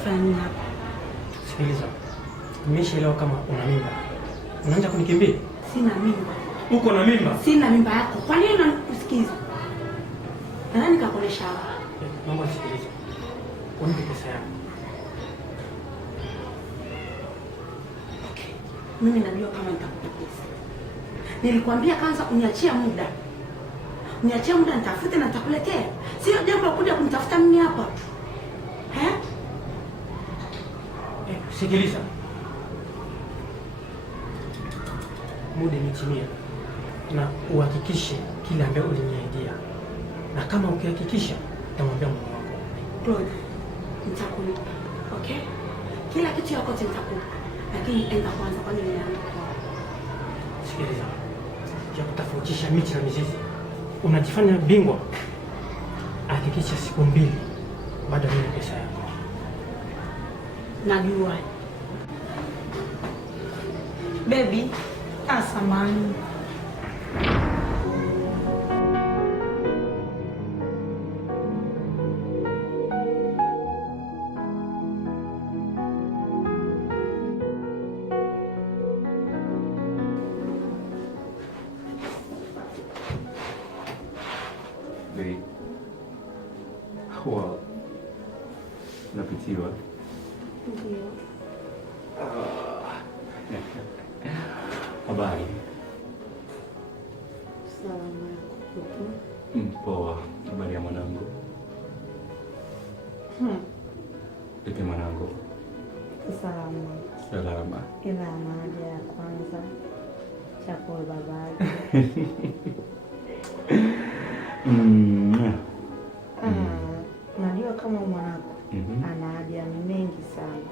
kufanya nini hapa? Sikiliza. Nimeshaelewa kama una mimba. Unaanza kunikimbia? Sina mimba. Uko na mimba? Sina mimba yako. Kwa nini unanisikiza? Nani kakuonesha hapa? Naomba sikiliza. Unipe pesa yako. Okay. Mimi najua kama nitakupa pesa. Nilikwambia kwanza uniachie muda. Uniachie muda nitafute na nitakuletea. Sio jambo kuja kunitafuta mimi hapa. Sikiliza. Muda umetimia. Na uhakikishe kile ambacho uliniahidia. Na kama ukihakikisha, nitamwambia mume wako. Claude, nitakulipa. Okay? Kila kitu yako nitakupa. Lakini enda kwanza kwa nini yangu? Sikiliza. Ya kutofautisha miti na mizizi. Unajifanya bingwa. Hakikisha siku 2 baada ya pesa yako. Najua. Baby, asamani. Wow. Napitiwa. Ndio. Habari. Salama. Poa. Habari ya mwanangu. Vipi mwanangu? Salama. Salama. Ila maji ya kwanza chakula babake. Najua kama mwanako ana haja mengi sana.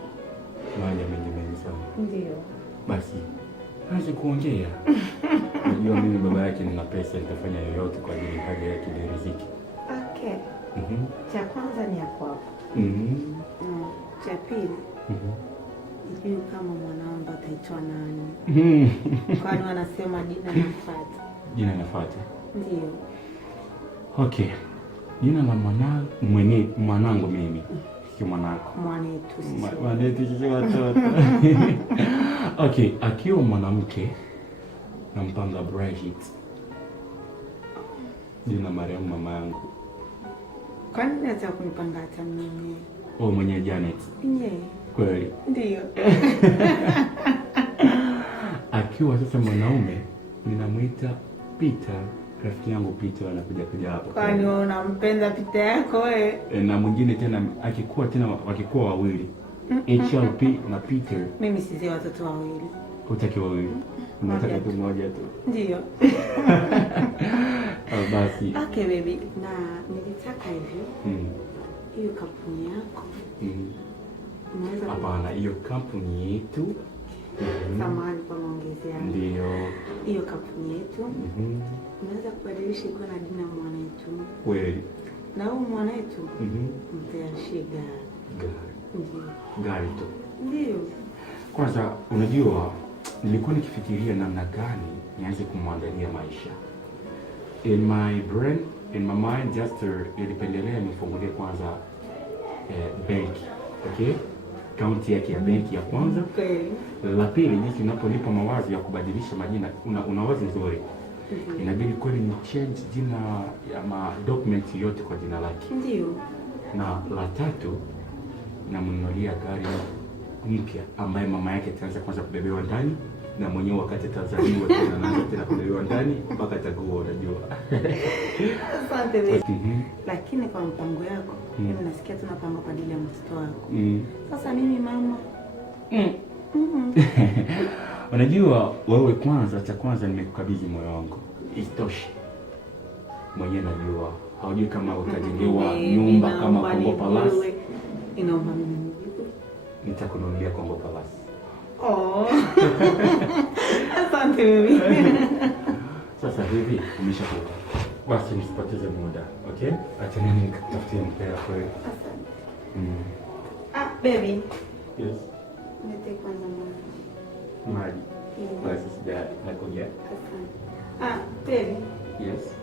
Haja mengi sana. Ndio. Basi anza kuongea. Najua mimi baba yake nina pesa, nitafanya yoyote kwa ajili haja yake ya riziki. Okay. Cha kwanza ni hapo hapo. Cha pili. Sijui kama mwanangu ataitwa nani. Kwani wanasema jina linafuata. Jina linafuata. Ndio. Okay. Jina la mwanangu mimi. Sio mwanako. Mwanetu sisi watoto. Okay, akiwa mwanamke nampanga Bridget. Jina marehemu mama yangu. Kwani unataka kunipanga hata mimi? Mwenye Janet. Kweli. Ndio. Akiwa sasa mwanaume ninamuita Peter. Rafiki yangu Peter anakuja hapo. Kwani wewe unampenda Peter yako wewe? Na mwingine tena wakikuwa wawili. HLP na Peter. Mimi sizee watoto wawili. Hutaki wawili. Unataka tu mmoja tu. Ndio. Basi. Okay baby, na nilitaka hivi. Hiyo kampuni yako. Unaweza hapana, hiyo kampuni yetu. Samahani kwa maongezi. Ndio. Hiyo kampuni yetu. Unaweza kubadilisha kwa na jina mwanetu. Kweli. Na huyu mwanetu mtayarishie gari. Gari tu. Ndio. Kwanza unajua nilikuwa nikifikiria namna gani nianze kumwandalia maisha. In my brain, in my mind, just nilipendelea nifungulie kwanza benki. Okay? Kaunti yake ya benki ya kwanza. Okay. La pili, jinsi unapolipa mawazo ya kubadilisha majina, una wazo nzuri. Inabidi kweli ni change jina ya document yote kwa jina lake. Ndio. Na la tatu, namnunulia gari mpya ambaye mama yake ataanza kwanza kubebewa ndani na mwenyewe wakati atazaliwa tena naanza tena kubebewa ndani mpaka atakuwa unajua. Asante wewe. Lakini kwa mpango yako, mimi nasikia tunapanga kwa ajili ya mtoto wako. Sasa mimi mama. Unajua wewe kwanza, cha kwanza nimekukabidhi moyo wangu. Isitoshe. Mwenyewe najua haujui kama utajengewa nyumba kama Kongo Palace. Inaomba mimi nitakununulia Kongo Palace. Asante baby. Sasa hivi umeshakuwa. Basi nisipoteze muda, okay? Acha mimi nikatafutie mpera kweli. Asante. Baby. Yes. Nite kwanza maji. Basi sija nakuja. Asante. Baby. Yes.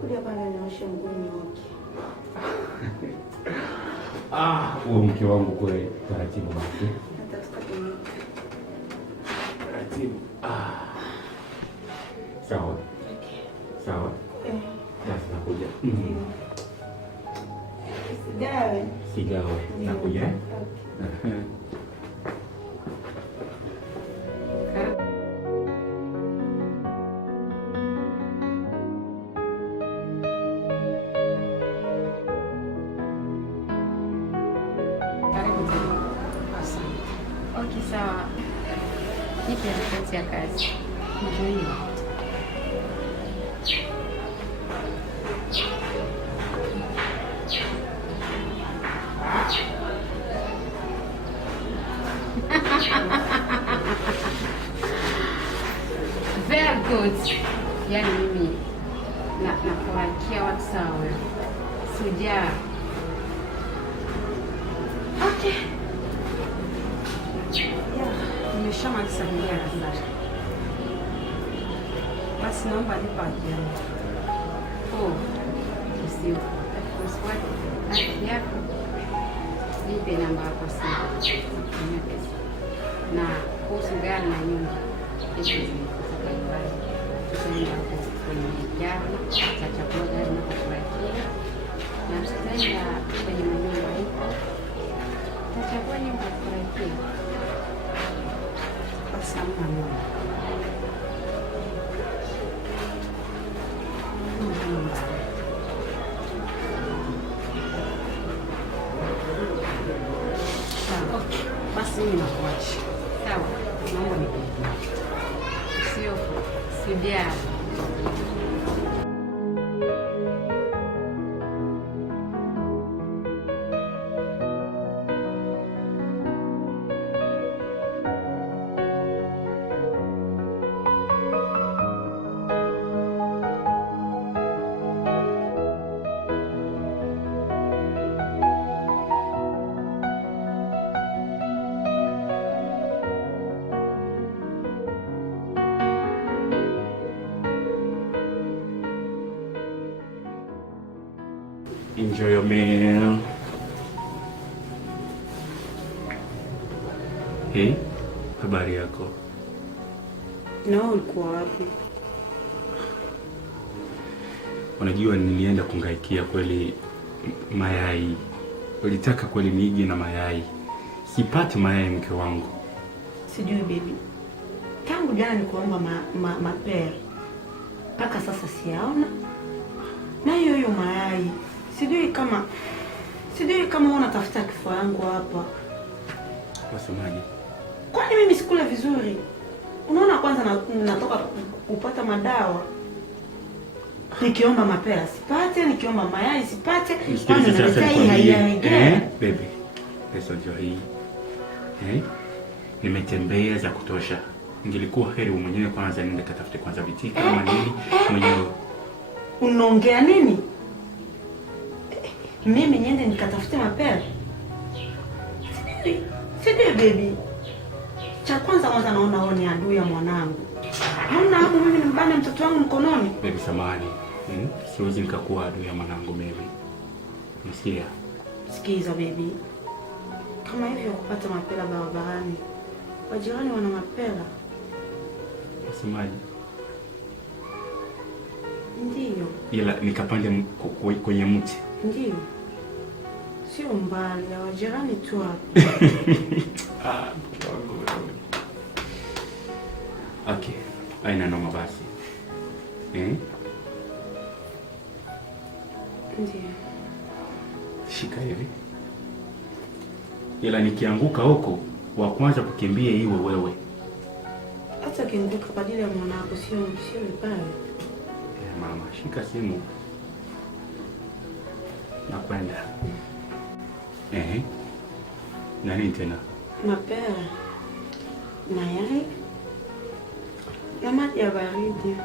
Kuja kwanza nioshe mguu nioke. Huo mke wangu kweli. Taratibu basi. Taratibu. Sawa. Sawa. Basi nakuja. Sigawe. Nakuja. Okay, sawa. Nipe ripoti ya kazi. Very good. Yaani mimi nafurahikia watu sawa. Sijaa. Okay. Nimeshamaliza kuingia darasani. Basi naomba nipa jioni. Usio. Usifuate yako. Nipe namba yako simu. Na kuhusu gari na nyumba. Tutaenda huko kwenye gari, tutachagua gari na kufurahikia. Na tutaenda kwenye nyumba hiyo. Tutachagua nyumba kufurahikia. Basi mimi nakuacha. Sawa. Naomba nikupe. Sio. Sijaa. Enjoy your meal. Hey, habari yako? Ulikuwa wapi? Unajua nilienda kungaikia kweli mayai. Ulitaka kweli nije na mayai. Sipati mayai mke wangu. Sijui baby. Tangu jana nikuomba mapera. Mpaka sasa siyaona. Na hiyo mayai. Sijui kama unatafuta kifua yangu hapa. Wasemaje? Kwani mimi sikule vizuri? Unaona kwanza natoka kupata madawa. Nikiomba mapera sipate, nikiomba mayai sipate. Kwanza sasa baby. Pesa ndio hii. Nimetembea za kutosha. Ingelikuwa heri mwenyewe kwanza niende katafute kwanza vitika kama nini mwenyewe. Unaongea nini? Mimi niende nikatafute mapera? Sijui baby. Cha kwanza naona ni adui ya mwanangu. Hauna hapo mimi nimbane mtoto wangu mkononi. Baby samahani. Siwezi nikakuwa adui ya mwanangu mimi. Msikia? Sikiza baby. Kama hivyo kupata mapera barabarani. Wajirani wana mapera. Wasemaje? Ndiyo. Ila nikapande kwenye mti. Ndiyo. Sio mbali, wajirani tu hapo. Okay, aina noma basi. Ndiyo. Shika hivi. Ila nikianguka huko, wa kwanza kukimbia iwe wewe. Hata kianguka kwa ajili ya mwanangu sio vibaya. Mama, shika simu. Nakwenda. Nani tena? Mapera. Mayai. Na maji ya baridi.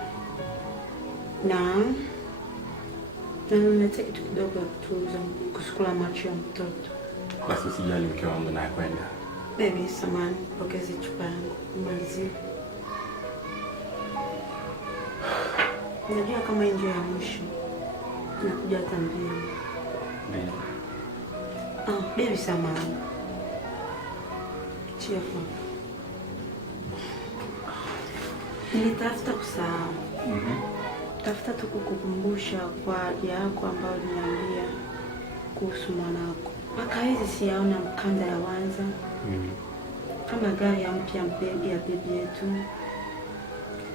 Na nimetea kitu kidogo ya kutuliza kusukula macho ya mtoto. Basi usijali mke wangu, nakwenda. Baby, samahani, pokezi chupa yangu. Malizie. Unajua kama ndio ya mwisho. Nakuja hata mbili. Baby samahani. Chifu. Nilitafuta kusahau. Tafuta tu kukukumbusha kwa haja yako ambayo uliniambia kuhusu mwanako. Mpaka hizi siyaona mkanda ya wanza. Kama gari ya mpya ya bibi yetu.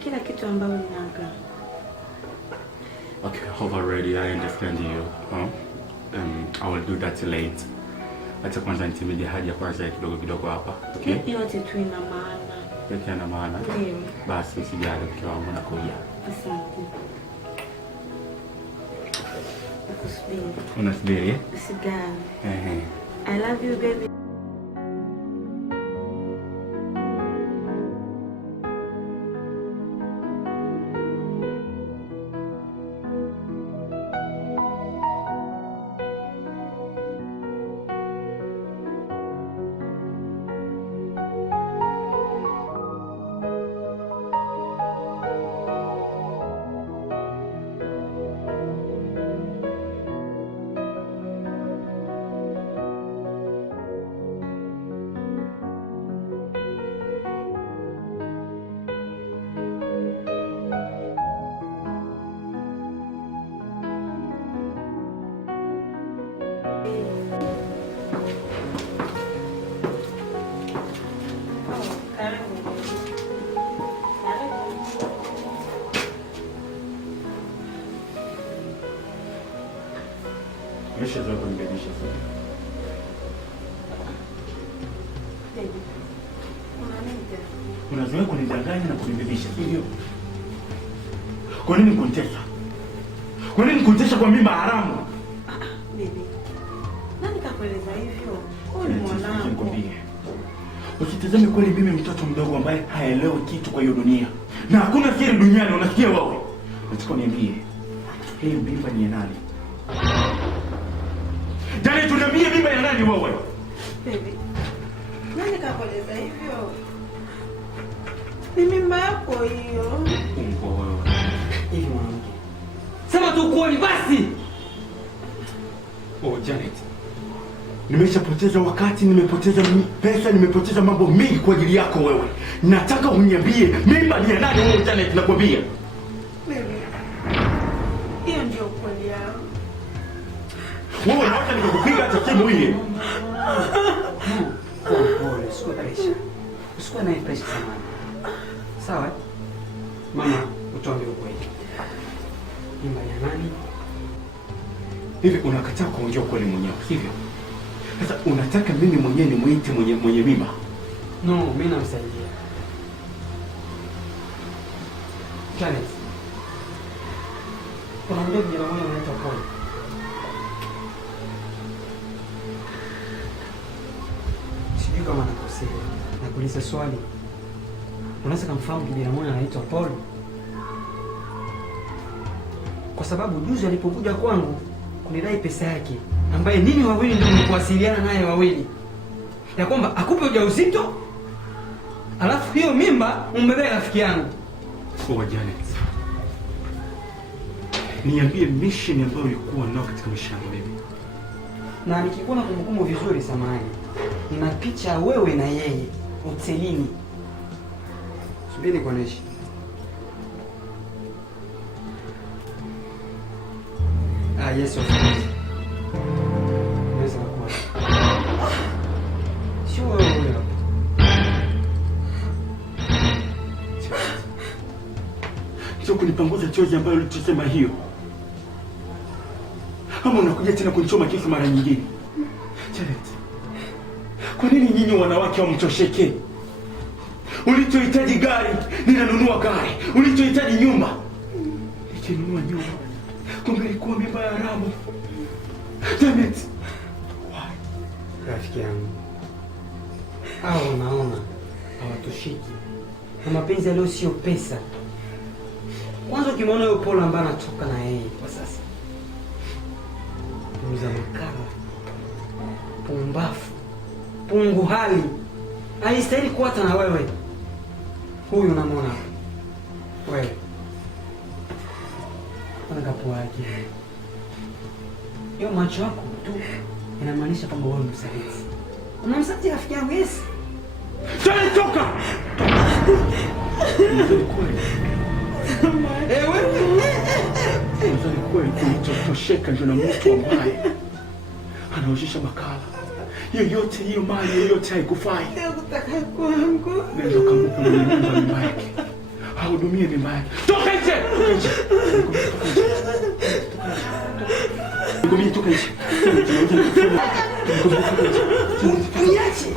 Kila kitu ambayo ninaga. Okay, hold already. I understand you. I will do that late. Acha kwanza nitimie haja kwanza kidogo hapa. Okay? Yote tu ina maana. Yote ina maana. Ndio. Basi usijali mke wangu nakuja. Asante. Nakusubiri. Unasubiri? Usijali. I love you baby. Mesha za kunibadilisha sasa. Unazoea kunidanganya na kunibadilisha, sivyo? Kwa nini kunitesa? Kwa nini kunitesa kwa mimba haramu? Bibi. Nani kakueleza hivyo? Huyu ni mwanangu. Usitazame kweli mimi mtoto mdogo ambaye haelewi kitu kwa hiyo dunia. Na hakuna siri duniani, unasikia wewe? Nataka niambie. Hii mimba ni ya nani? Dani, tunaambie mimba ya nani wewe? Baby. Nani kakueleza hivyo? Ni mimba yako hiyo. Hivi mwanamke. Sema tu ukweli basi. Oh, Janet. Nimeshapoteza wakati, nimepoteza pesa, nimepoteza mambo mengi kwa ajili yako wewe. Nataka uniambie mimba ni ya nani wewe, Janet, nakwambia. Baby. Hiyo ndio kweli yao. Wewe unaona nikupiga hata simu hii. Pole, sikuwa pressure. Usikuwa na pressure sana. Sawa? Mama, utuambie ukweli. Mimba ya nani? Hivi unakataa kuongea ukweli mwenyewe, sivyo? Sasa unataka mimi mwenyewe nimuite mwenye mimba? No, mimi namsaidia. Janet. Kuna mdogo kijana mmoja anaitwa Paul. Sijui kama nakosea. Nakuuliza swali. Unaweza kumfahamu kijana mmoja anaitwa Paul? Kwa sababu juzi alipokuja kwangu kunidai pesa yake, ambaye nini wawili ndio mkuwasiliana naye wawili, ya kwamba akupe ujauzito, alafu hiyo mimba umbebea rafiki yangu. Kwa Janet, niambie mission ambayo ulikuwa nao katika maisha yako baby. Na nikikuwa na kumbukumbu vizuri, samahani, nina picha wewe na yeye hotelini. Subiri kuonesha. Yes, of course. Naweza kuwa. Sio wewe. Sio kunipanguza chozi ambayo ulitusema hiyo. Ama unakuja tena kunichoma kisu mara nyingine. Janet, kwa nini nyinyi wanawake hamtosheke? Ulichohitaji gari, ninanunua gari. Ulichohitaji nyumba, nikinunua nyumba. Kumbe ilikuwa mimba ya haramu. Janet, rafiki yangu, hao unaona hawatoshiki na mapenzi leo sio pesa. Kwanza ukimwona yule Paul ambaye anatoka na yeye kwa sasa, mza makara, pumbafu, pungu hali, alistahili kuata na wewe. Huyu unamwona wewe, anakapo yake hiyo macho yako tu inamaanisha kwamba wewe msaliti. Unamsaliti rafiki yangu Yes. Tani toka! Ndio kweli. Wewe. Ndio kweli kutosheka ndio na mtu ambaye anaoshisha makala. Yoyote hiyo mali yoyote haikufai. Kutaka kwangu. Ndio kampa nyumba yake. Ahudumie nyumba yake. Toka nje! Toka nje. Niache.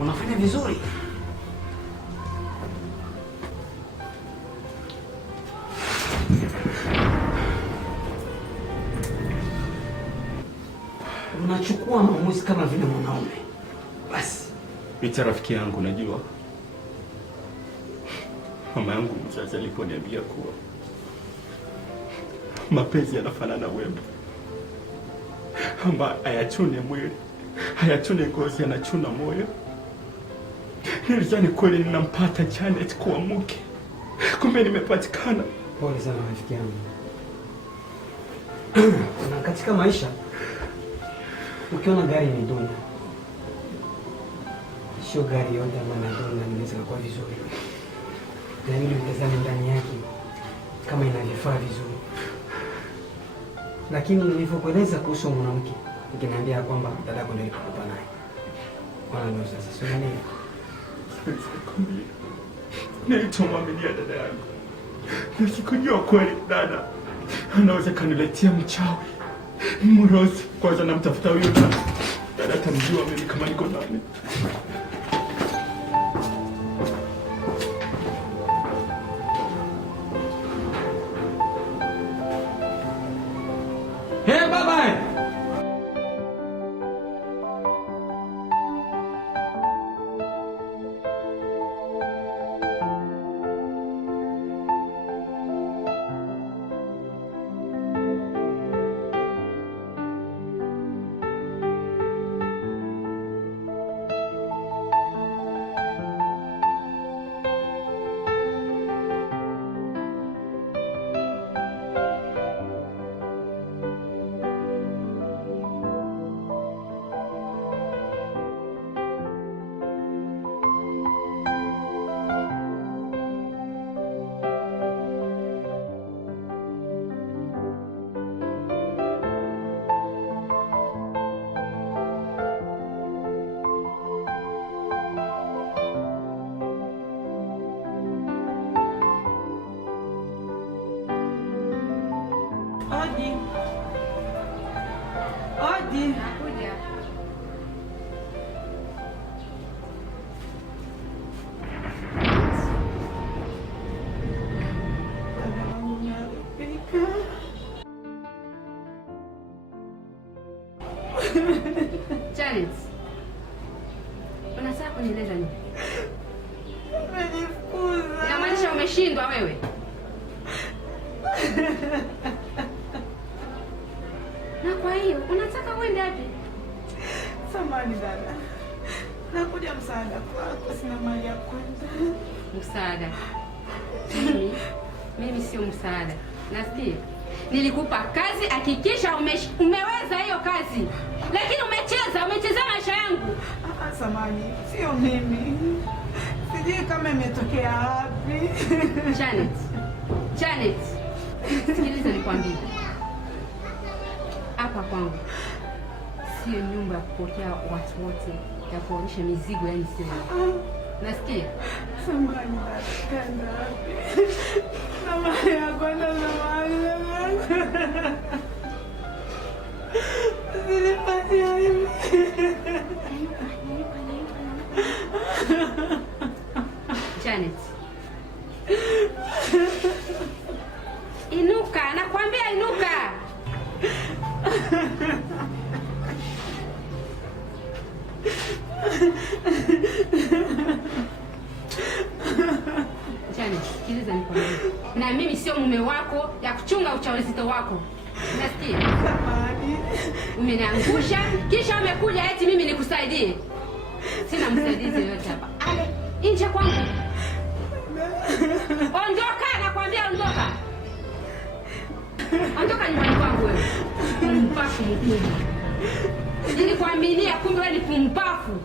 Unafanya vizuri. Unachukua maamuzi kama vile mwanaume. Basi, Mita rafiki yangu, najua mama yangu mzazi aliponiambia kuwa mapenzi yanafanana wembe ambaye hayachune mwili, hayachune ngozi, yanachuna moyo. Nilizani kweli ninampata Janet kuwa mke, kumbe nimepatikana. pole sana rafiki yangu. Na katika maisha ukiona gari ni dunia, sio gari yote ambayo ni dunia inaweza kuwa vizuri. Na ili utazame ndani yake kama inavifaa vizuri. Lakini nilivyokueleza kuhusu mwanamke, ukiniambia kwamba dada yako ndio alikupa naye. Wana ndio sasa sio nini? Nilitomwaminia dada yangu. Nisikujua kweli dada anaweza kaniletea mchawi. Mrozi kwanza namtafuta huyo dada. Dada atamjua mimi kama niko ndani. Hey baba! Odi. Odi. Nakuja. Janet, unataka kunieleza nini? Umenifukuza. Inamaanisha umeshindwa wewe? Na kwa hiyo unataka uende wapi? Samahani dada. Nakuja msaada kwako, sina mali ya kwenda. Msaada? Mimi sio msaada. Nasikia nilikupa kazi, hakikisha umeweza hiyo kazi, lakini umecheza maisha yangu. Samahani, sio mimi. Sijui kama imetokea wapi. Janet, sikiliza nikwambie. Hapa kwangu sio nyumba ya kupokea watu wote, ya kuonyesha mizigo, yani sio. Nasikia? Samahani dada, kanda wapi? Samahani ya kwenda samahani. Nilifanya hivi. Janet, inuka, nakwambia inuka. Janet, sikiliza nikwambie. Na mimi sio mume wako ya kuchunga ujauzito wako. Nasikia. Umeniangusha kisha umekuja eti mimi nikusaidie. Sina msaidizi yote hapa. Ale, nje kwangu. Ondoka, nakwambia ondoka. Ondoka nyumbani kwangu wewe. Mpumbavu mkubwa. Nilikwambia kumbe wewe ni mpumbavu.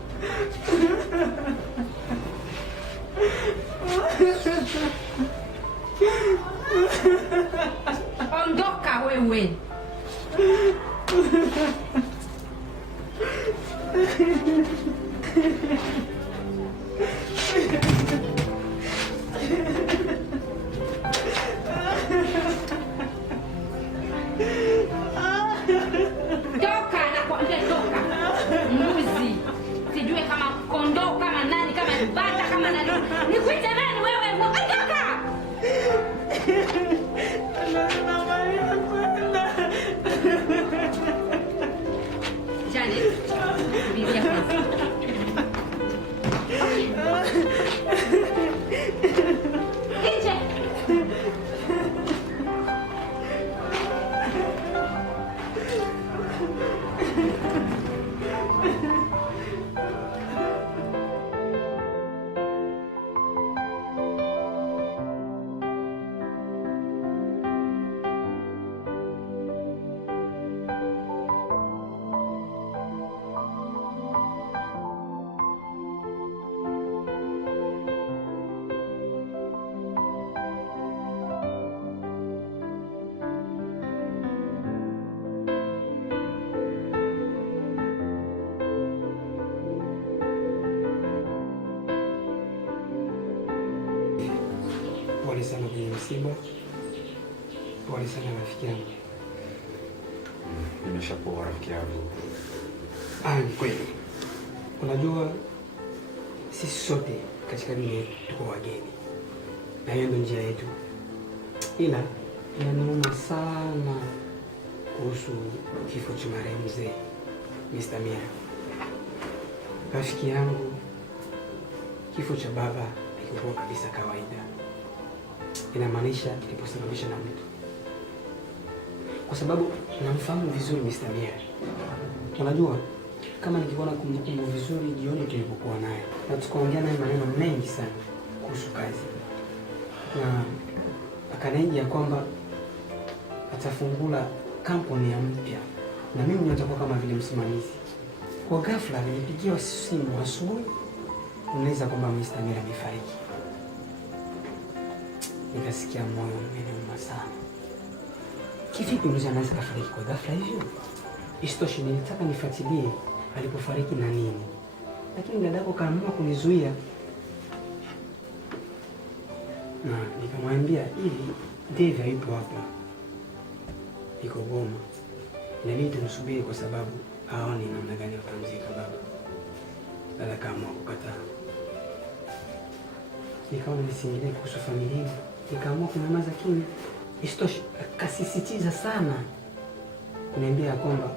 Ondoka wewe. Toka nakwambia toka. Mbuzi. Sijui kama kondoo kama nani kama bata kama nani. Nikuite nani wewe? Ondoka. Janet, vivia kwanza. Nje. Pole sana kwenye msiba. Pole sana rafiki yangu. Nimeshapoa rafiki yangu. Ni kweli. Unajua sisi sote katika dunia yetu tuko wageni. Na hiyo ndio njia yetu. Ila inaniuma sana kuhusu kifo cha marehemu mzee Mr. Mira. Rafiki yangu, kifo cha baba hakikuwa kabisa kawaida. Inamaanisha kiliposababisha na mtu. Kwa sababu namfahamu vizuri Mr. Mira. Unajua kama nikiona kumbukumbu vizuri jioni tulipokuwa naye. Na tukaongea naye maneno mengi sana kuhusu kazi. Na akaniahidi ya kwamba atafungula kampuni ya mpya. Na mimi nitakuwa kama vile msimamizi. Kwa ghafla alinipigia simu asubuhi. Unaweza kwamba Mr. Mira amefariki. Nikasikia moyo umeniuma sana. Kivipi mzee anaweza kufariki kwa ghafla hivyo? Isitoshe nilitaka nifuatilie alipofariki na nini. Lakini dadako kaamua kunizuia. Na nikamwambia hivi, Dave hayupo hapa. Iko Goma. Inabidi tumsubiri kwa sababu haoni namna gani watamzika baba. Dada kaamua kukataa. Nikaona nisiingilie kuhusu familia. Nikaamua kunyamaza kimya. Isitoshe akasisitiza sana kuniambia ya kwamba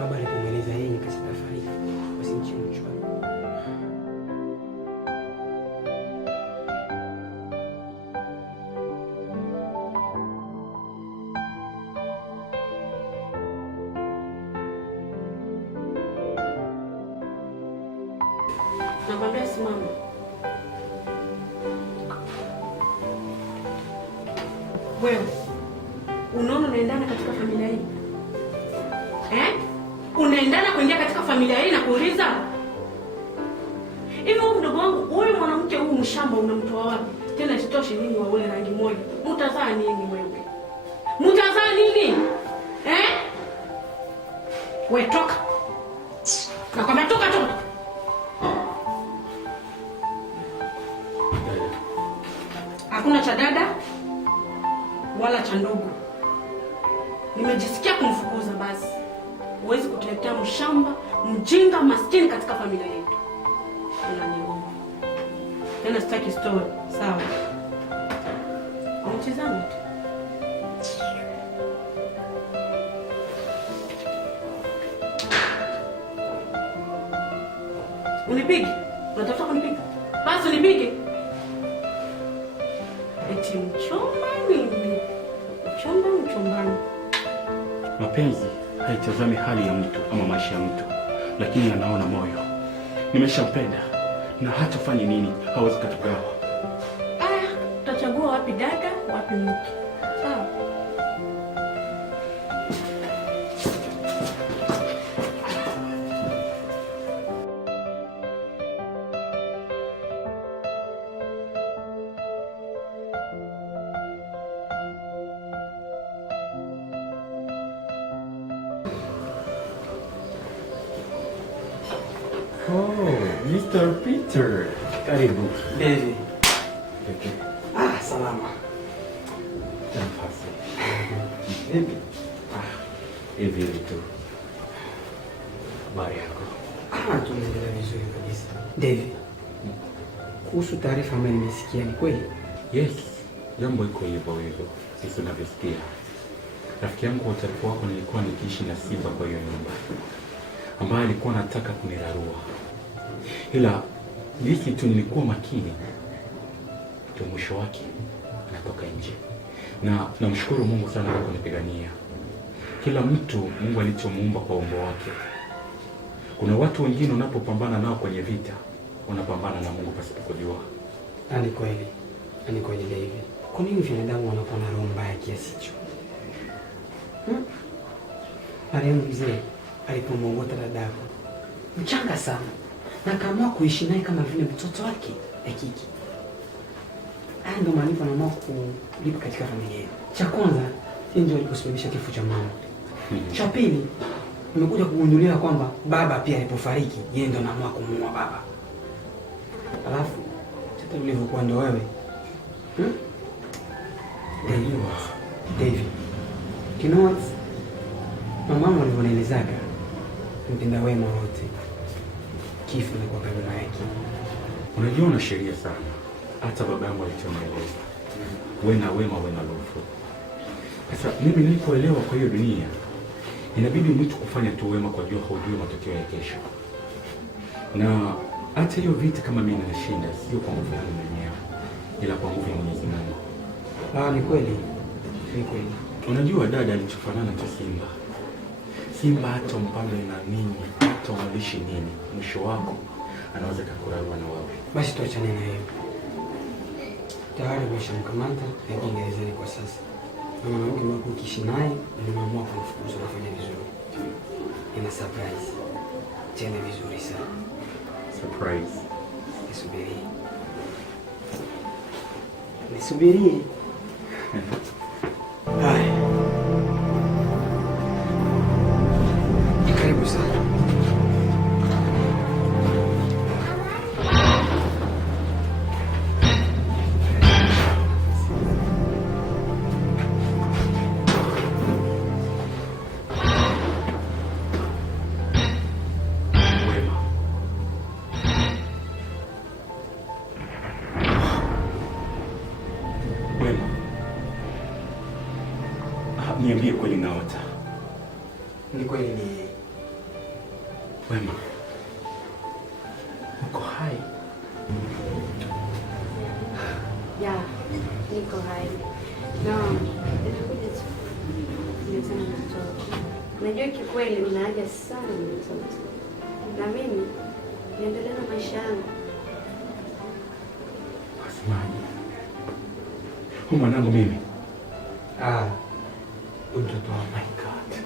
baba alipomweleza yeye nikasifariki wasimchimchwa. Nakwambia simama. Wewe unaona unaendana katika familia hii? Unaendana kuingia katika familia hii na kuuliza? Hivi huyu mdogo wangu, huyu mwanamke huyu mshamba unamtoa wapi? Tena isitoshe nini wa ule rangi moja? Mtazaa nini wewe? Mtazaa nini? Wewe toka. Nakwambia toka toka. Hakuna cha dada wala cha ndugu. Nimejisikia kumfukuza basi. Huwezi kutuletea mshamba, mjinga, maskini katika familia yetu. Unaniomba. Tena sitaki story, sawa? Unitazame tu. Unipige? Unatafuta kunipiga? Basi unipige. Eti mchomba mimi. Mchomba mchombani. Mapenzi haitazami hali ya mtu ama maisha ya mtu, lakini anaona moyo. Nimeshampenda na hatafanya nini hawezi kutugawa. Tutachagua wapi dada, wapi mke. Sawa? Oh, Mr. Peter. Karibu. David. Okay. Salama. Nafasi. Hivi. Hivi tu. Habari yako? Tunaendelea vizuri kabisa. David. Kuhusu taarifa ambayo nimesikia ni kweli? Yes. Jambo iko hivyo. Sisi tunavyosikia. Rafiki yangu wa taarifa wako nilikuwa nikiishi na Simba kwa hiyo nyumba, ambaye alikuwa anataka kunirarua. Ila jinsi tu nilikuwa makini, ndio mwisho wake anatoka nje. Na namshukuru Mungu sana kwa kunipigania. Kila mtu Mungu alichomuumba kwa umbo wake. Kuna watu wengine unapopambana nao kwenye vita, unapambana na Mungu pasipokujua. Ni kweli. Ni kweli David. Kwa nini binadamu wanakuwa na roho mbaya kiasi hicho? Marehemu mzee alipomwogota dadako mchanga sana, na kaamua kuishi naye kama vile mtoto wake ya kike. Haya ndio malipo anaamua kulipa katika familia yetu. Cha kwanza, ndio aliposababisha kifo cha mama. Cha pili, nimekuja kugundulia kwamba baba pia alipofariki, yeye ndio anaamua kumuua baba. Alafu hata ulivyokuwa ndo wewe. David. You know what? Mama alivyonielezaga, mpenda wema wote, kifo na kwa karibu yake. Unajua una sheria sana. Hata baba yangu alichonieleza. Wena wema wena lofu. Sasa mimi nilipoelewa kwa hiyo dunia, inabidi mtu kufanya tu wema kwa jua haujui matokeo ya kesho. Na hata hiyo vita kama mimi nashinda, sio kwa nguvu yangu mwenyewe, ila kwa nguvu ya Mwenyezi Mungu. Ni kweli. Ni kweli. Unajua dada alichofanana cha Simba. Simba hata mpambe na nini, hata umalishi nini, mwisho wako anaweza kukurarua na wewe. Basi tuachane na hiyo. Tayari umeshamkamata na Kiingerezani kwa sasa. Na mwanamke mmoja ukiishi naye, nimeamua kumfukuza na kufanya vizuri. Ina surprise. Tena vizuri sana. Surprise. Nisubirie. Hai. Karibu sana. Niambie kweli naota. Ni kweli ni Wema. Uko hai? Ya, niko hai. Nimekuja tu. Nimesema na mtoto. Najua kikweli una haja sana na mtoto. Na mimi niendelee na maisha yangu. Wasemaje? Huyu mwanangu mimi. Mtoto wa my God.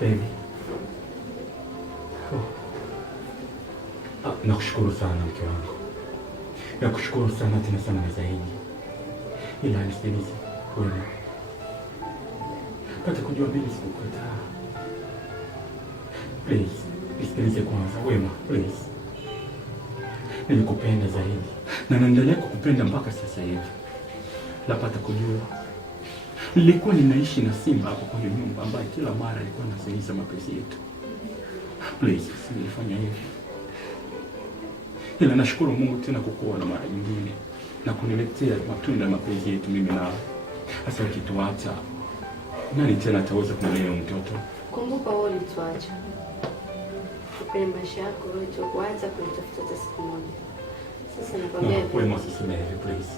Baby. Nakushukuru sana mke wangu. Nakushukuru sana tena sana zaidi. Ila nisikilize. Wewe. Pata kujua mimi sikukataa. Please, nisikilize kwanza. Wema, please. Nilikupenda zaidi. Na naendelea kukupenda mpaka sasa hivi. Napata kujua. Nilikuwa ninaishi na Simba hapo kwenye nyumba ambayo kila mara alikuwa anazinisha mapenzi yetu. Please, usinifanye hivi. Ila nashukuru Mungu tena kukuona mara nyingine na kuniletea matunda ya mapenzi yetu mimi na hasa ukituacha. Nani tena ataweza kumlea mtoto? Kumbuka wewe ulituacha. Kwenye maisha yako wewe kuacha kutafuta siku moja. Sasa nakwambia wewe msiseme hivi please.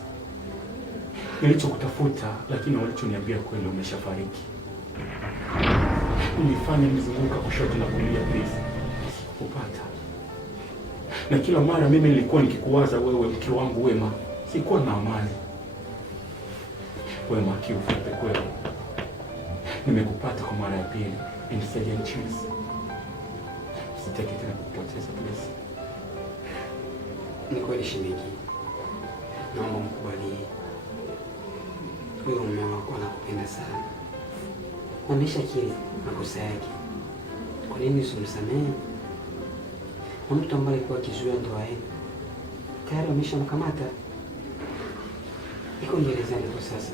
Nilichokutafuta lakini walichoniambia kweli umeshafariki. Ulifanya nizunguka kushoto na kulia please. Upata. Na kila mara mimi nilikuwa nikikuwaza wewe mke wangu Wema. Sikuwa na amani. Wema kiufupi kweli. Nimekupata kwa mara ya pili. And second chance. Sitaki tena kukupoteza please. Ni kweli shemeji. Naomba mkubalie. Huyo mume wako anakupenda sana. Ameshakiri makosa yake. Kwa nini usimsamehe? Na mtu ambaye alikuwa akizuia ndoa yenu tayari wameshamkamata, iko gerezani kwa sasa.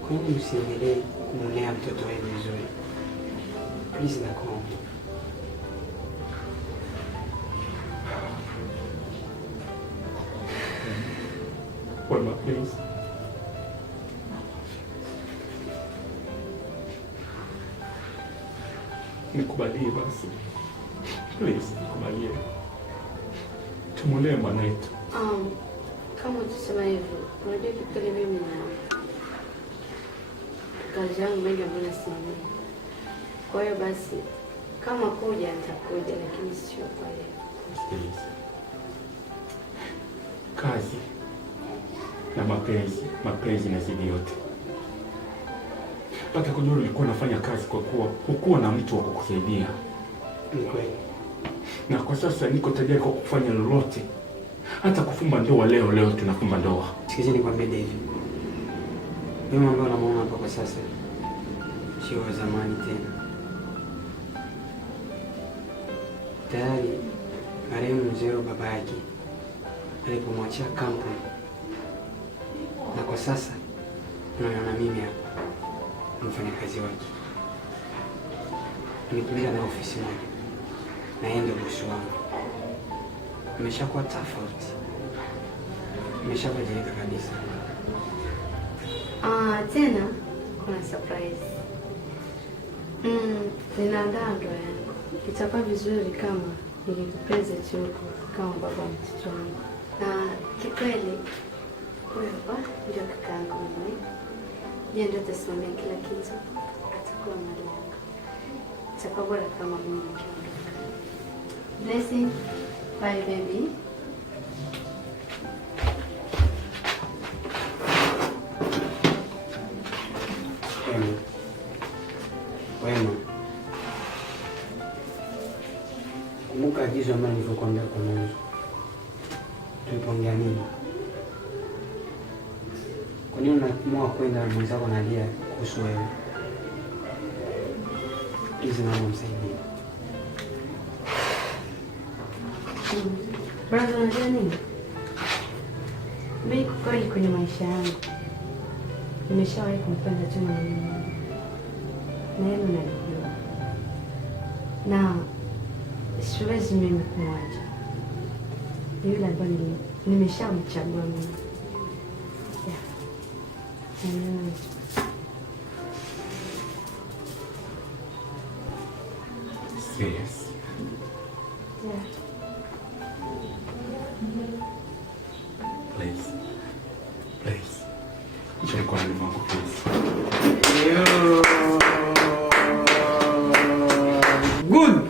Kwa nini msiendelee kumlea mtoto wenu vizuri? Please nakuomba. Wema please. Nikubalie basi. Please, nikubalie. Tumulee mwana wetu. Kama utasema hivyo, unajua kitu mimi na kazi yangu mengi ambayo nasimamia. Kwa hiyo basi, kama kuja nitakuja, lakini sio kwa leo. Please. Kazi na mapenzi na zidi yote. Mpaka kujua ulikuwa nafanya kazi kwa kuwa hukuwa na mtu wa kukusaidia. Ni kweli. Na kwa sasa niko tayari kwa kufanya lolote. Hata kufumba ndoa leo tunafumba ndoa. Sikiza nikwambie David. Wewe ambaye unamuona hapa kwa sasa sio wa zamani tena. Tayari marehemu mzee wa baba yake alipomwachia kampuni. Na kwa sasa unaona mimi hapa mfanyakazi wake. Nikulia na ofisi moja. Na yeye ndio bosi wangu. Nimeshakuwa tofauti. Nimeshabadilika kabisa. Tena kuna surprise. Ninaandaa ndoa yangu. Itakuwa vizuri kama nilikupresent huko kama baba mtoto wangu. Na kikweli huyo hapa ndio kaka yangu mimi. Yeye ndio atasimamia kila kitu. Atakuwa mali yangu. Itakuwa bora kama mimi nikiondoka. Blessing. Bye baby. Wema. Kumbuka agizo ambalo nilivyokuambia kwa mwanzo. Tulipoongea nini? Kwa nini unaamua kwenda mwenzako analia kuhusu wewe? Please naomba msaidie. Brother, unajua nini? Mimi kwa kweli kwenye maisha yangu nimeshawahi kumpenda tu mwanaume. Na yeye anajua. Na siwezi mimi kumwacha. Yule ambaye nimeshamchagua mimi. Yes. Yeah. Please. Njoo kwa nyumba yangu please. Good.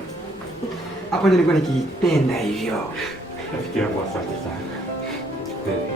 Hapo nilikuwa nikipenda hivyo. Rafiki yangu asante sana.